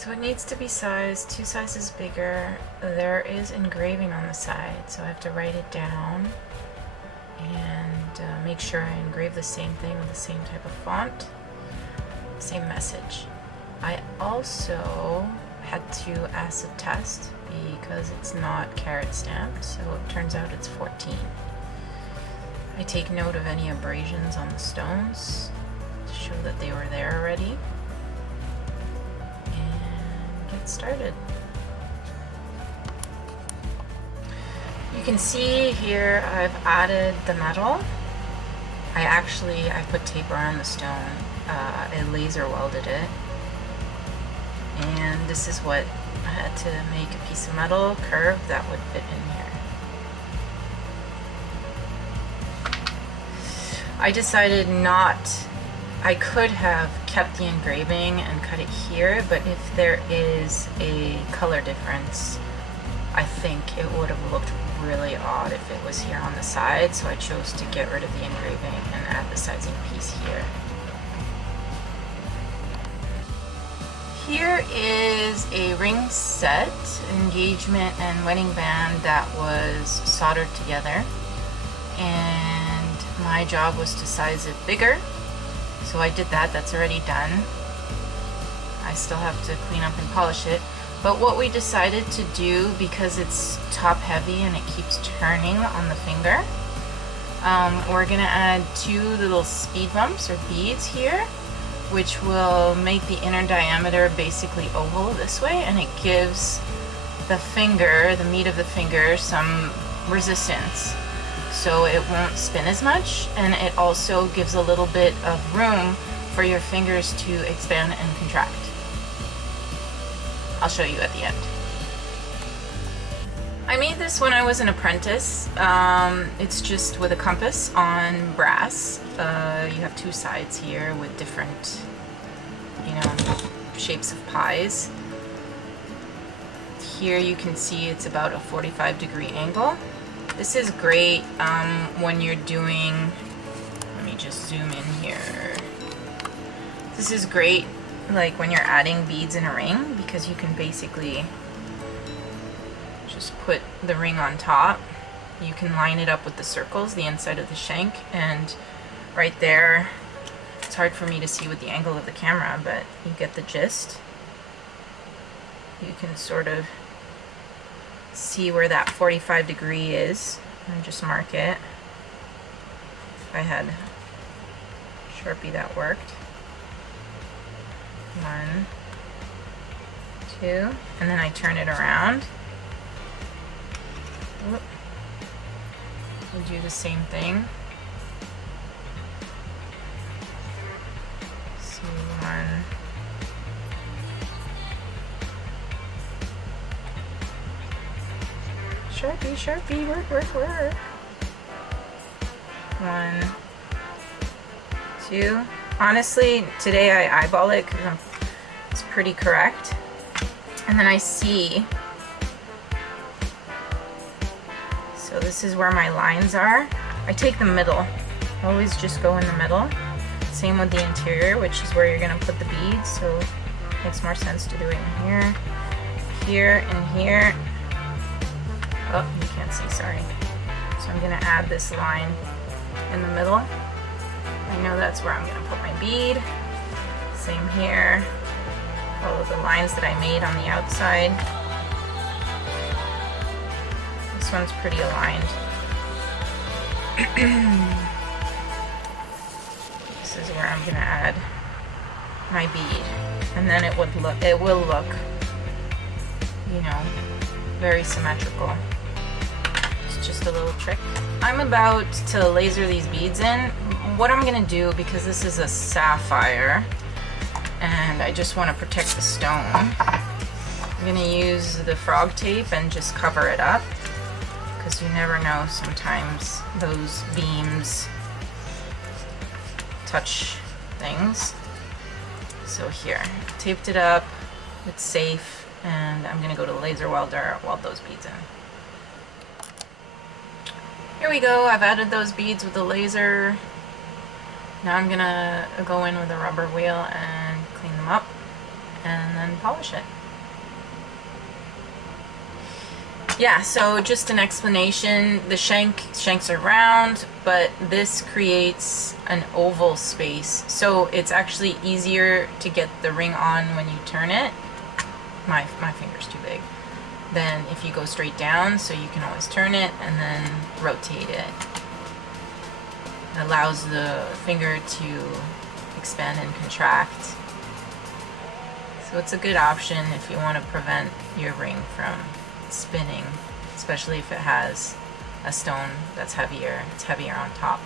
So it needs to be sized 2 sizes bigger. There is engraving on the side, so I have to write it down and make sure I engrave the same thing with the same type of font, same message. I also had to acid test because it's not carat stamped, so it turns out it's 14. I take note of any abrasions on the stones to show that they were there already. Get started. You can see here I've added the metal. I put tape around the stone. I laser welded it. And this is what I had to make a piece of metal curved that would fit in here. I decided I could have kept the engraving and cut it here, but if there is a color difference, I think it would have looked really odd if it was here on the side, so I chose to get rid of the engraving and add the sizing piece here. Here is a ring set, engagement and wedding band that was soldered together, and my job was to size it bigger. So I did that, that's already done. I still have to clean up and polish it. But what we decided to do, because it's top heavy and it keeps turning on the finger, we're gonna add 2 little speed bumps or beads here, which will make the inner diameter basically oval this way, and it gives the finger, the meat of the finger, some resistance. So it won't spin as much, and it also gives a little bit of room for your fingers to expand and contract. I'll show you at the end. I made this when I was an apprentice. It's just with a compass on brass. You have 2 sides here with different, shapes of pies. Here you can see it's about a 45-degree angle. This is great when you're doing, let me just zoom in here. This is great like when you're adding beads in a ring, because you can basically just put the ring on top. You can line it up with the circles, the inside of the shank, and right there, it's hard for me to see with the angle of the camera, but you get the gist. You can sort of see where that 45-degree is and just mark it. If I had Sharpie, that worked. 1, 2, and then I turn it around. Whoop. And do the same thing. See, 1. Sharpie, Sharpie, work. 1, 2. Honestly, today I eyeball it because it's pretty correct. And then I see, so this is where my lines are. I take the middle. Always just go in the middle. Same with the interior, which is where you're gonna put the beads, so it makes more sense to do it in here, here, and here. Oh, you can't see, sorry. So I'm gonna add this line in the middle. I know that's where I'm gonna put my bead. Same here. Follow the lines that I made on the outside. This one's pretty aligned. This is where I'm gonna add my bead, and then it will look, very symmetrical. It's just a little trick. I'm about to laser these beads in. What I'm gonna do, because this is a sapphire and I just want to protect the stone, I'm gonna use the frog tape and just cover it up, because you never know, sometimes those beams touch things. So here, taped it up, it's safe, and I'm gonna go to the laser welder, weld those beads in. Here we go, I've added those beads with the laser. Now I'm gonna go in with a rubber wheel and clean them up and then polish it. Yeah, so just an explanation. The shanks are round, but this creates an oval space. So it's actually easier to get the ring on when you turn it. My finger's too big. Than if you go straight down, so you can always turn it and then rotate it. It allows the finger to expand and contract. So it's a good option if you want to prevent your ring from spinning, especially if it has a stone that's heavier. It's heavier on top.